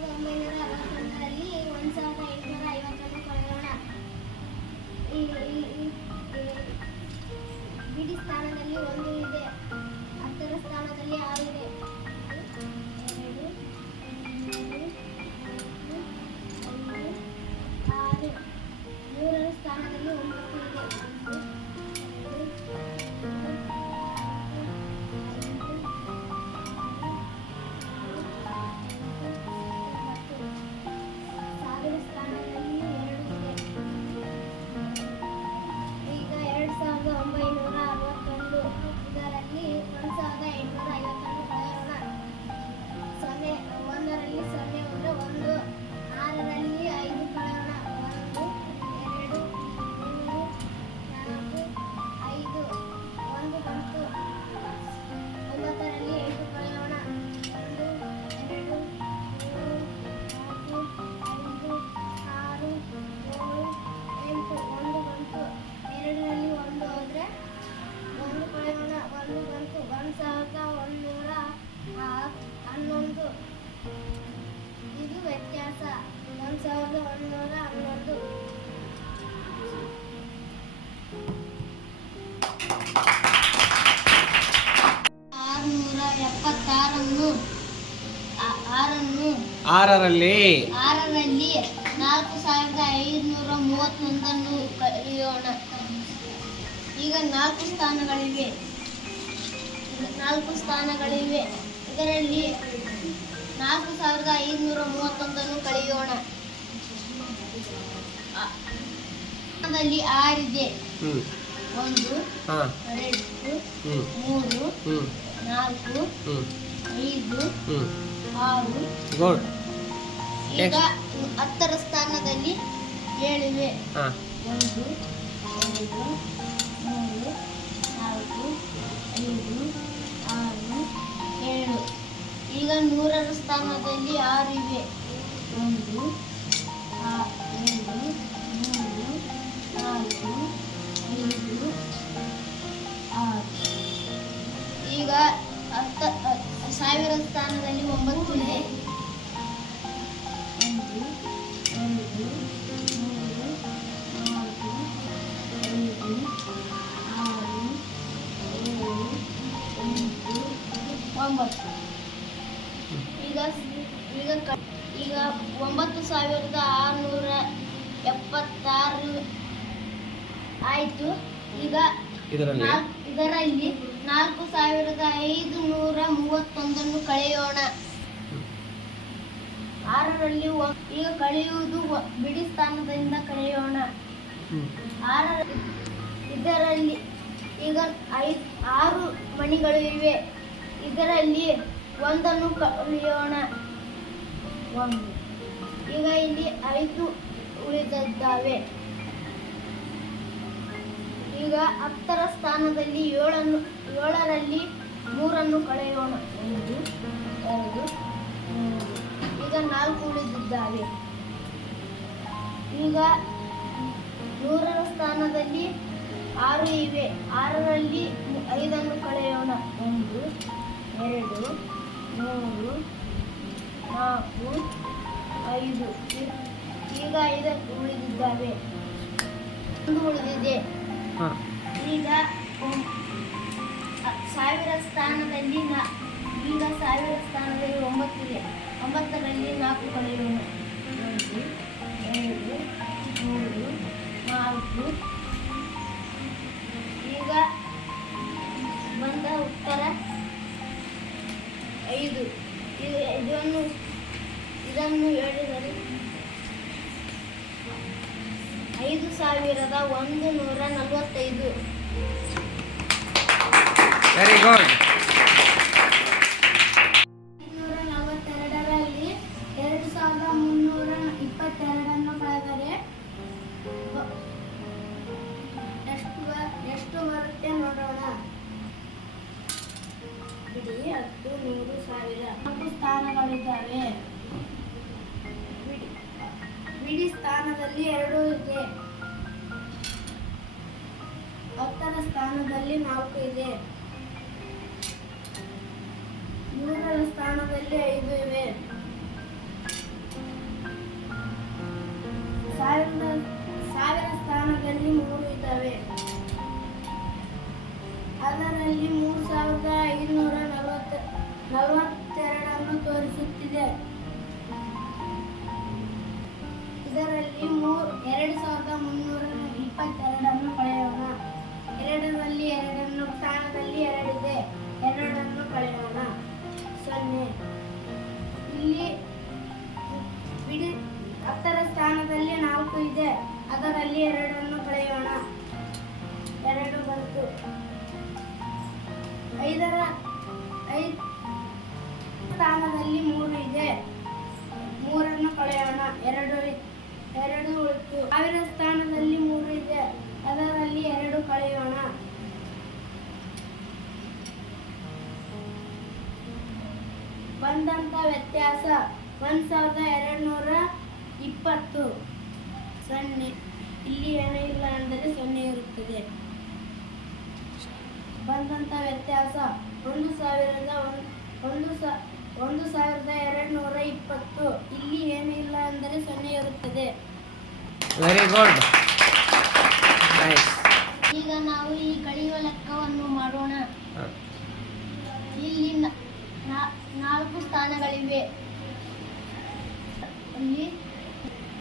1961ರಲ್ಲಿ 1850 ಕಳೆಯೋಣ. ಬಿಡಿ ಸ್ಥಾನದಲ್ಲಿ 1 ಇದೆ. 10ರ ಸ್ಥಾನದಲ್ಲಿ 6 ಇದೆ. 2, 3, 4, 5, 6. 3ರ ಸ್ಥಾನದಲ್ಲಿ 9 ಇದೆ. 1111. ಇದು ವ್ಯತ್ಯಾಸ. 1111. 6ರಲ್ಲಿ 4531 ಕಳೆಯೋಣ. ಈಗ 4 ಸ್ಥಾನಗಳಿವೆ. ಇದರಲ್ಲಿ 4531 ಕಳೆಯೋಣ. ಸ್ಥಾನದಲ್ಲಿ 6 ಇದೆ. 1, 2, 3, 4, 5, 6. ಈಗ 10ರ ಸ್ಥಾನದಲ್ಲಿ 7 ಇವೆ. 1, 2, 3, 4, 5, 6, 7. ಈಗ 100ರ ಸ್ಥಾನದಲ್ಲಿ 6 ಇವೆ. 1, 2, 3, 4, 5, 6. ಈಗ 1000ರ ಸ್ಥಾನದಲ್ಲಿ 9 ಇದೆ. 1, 2, 3, 4, 5, 6, 7, 8, 9. ಈಗ 9676 ಆಯ್ತು. ಈಗ ಇದರಲ್ಲಿ 4531 ಕಳೆಯೋಣ. 6ರಲ್ಲಿ ಈಗ ಕಳೆಯುವುದು ಬಿಡಿ ಸ್ಥಾನದಿಂದ ಕಳೆಯೋಣ. ಇದರಲ್ಲಿ ಈಗ 6 ಮಣಿಗಳು ಇವೆ. ಇದರಲ್ಲಿ 1 ಕಳೆಯೋಣ. 1. ಈಗ ಇಲ್ಲಿ 5 ಉಳಿದಿದ್ದಾವೆ. ಈಗ 10ರ ಸ್ಥಾನದಲ್ಲಿ 7ರಲ್ಲಿ 3 ಕಳೆಯೋಣ. 1, 2, 3. ಈಗ 4 ಉಳಿದಿದ್ದಾವೆ. ಈಗ 100ರ ಸ್ಥಾನದಲ್ಲಿ 6 ಇವೆ. 6ರಲ್ಲಿ 5 ಕಳೆಯೋಣ. 1, 2, 3, 4, 5. ಈಗ 5 ಉಳಿದಿದ್ದಾವೆ. 1 ಉಳಿದಿದೆ. ಈಗ 1000ರ ಸ್ಥಾನದಲ್ಲಿ 9 ಇದೆ. 9ರಲ್ಲಿ 4 ಕಳೆಯೋಣ. 1, 2, 3, 4. ಈಗ ಬಂದ ಉತ್ತರ 5. ಇದನ್ನು ಹೇಳಿದರೆ 5145. Very good. 542ರಲ್ಲಿ 2322 ಕಳೆದರೆ ಎಷ್ಟು ಬರುತ್ತೆ ನೋಡೋಣ. ಬಿಡಿ 10, 100,000. 4 ಸ್ಥಾನಗಳಿದ್ದಾವೆ. ಬಿಡಿ ಸ್ಥಾನದಲ್ಲಿ 2 ಇದೆ. 10ರ ಸ್ಥಾನದಲ್ಲಿ 4 ಇದೆ. 100ರ ಸ್ಥಾನದಲ್ಲಿ 5 ಇವೆ. 1322 ಕಳೆಯೋಣ. 2ರಲ್ಲಿ 2 ಸ್ಥಾನದಲ್ಲಿ 2 ಇದೆ. 2 ಕಳೆಯೋಣ. 0. ಇಲ್ಲಿ ಬಿಡಿ 10ರ ಸ್ಥಾನದಲ್ಲಿ 4 ಇದೆ. ಅದರಲ್ಲಿ 2 ಕಳೆಯೋಣ. 2 ಬಂತು. 5ರ ಸ್ಥಾನದಲ್ಲಿ 3 ಇದೆ. 3 ಕಳೆಯೋಣ. 2 ಉಳಿತು. 1000 ಸ್ಥಾನದಲ್ಲಿ 3 ಇದೆ. ಅದರಲ್ಲಿ 2 ಕಳೆಯೋಣ. ಬಂದಂತ ವ್ಯತ್ಯಾಸ 1220. 0. ಇಲ್ಲಿ ಏನೂ ಇಲ್ಲ ಅಂದರೆ 0 ಇರುತ್ತದೆ. ಬಂದಂತ ವ್ಯತ್ಯಾಸ 1220. ಇಲ್ಲಿ ಏನೂ ಇಲ್ಲ ಅಂದರೆ 0 ಇರುತ್ತದೆ. Very good. ನೈಸ್. ಈಗ ನಾವು ಈ ಕಳೆಯುವ ಲೆಕ್ಕವನ್ನು ಮಾಡೋಣ. ಇಲ್ಲಿ 4 ಸ್ಥಾನಗಳಿವೆ. ಇಲ್ಲಿ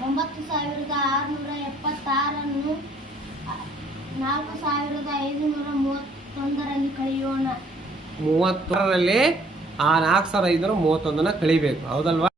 9676ಅನ್ನು 4531ರಲ್ಲಿ ಕಳೆಯೋಣ. 30ರಲ್ಲಿ ಆ 4531 ಕಳಿಬೇಕು, ಹೌದಲ್ವಾ?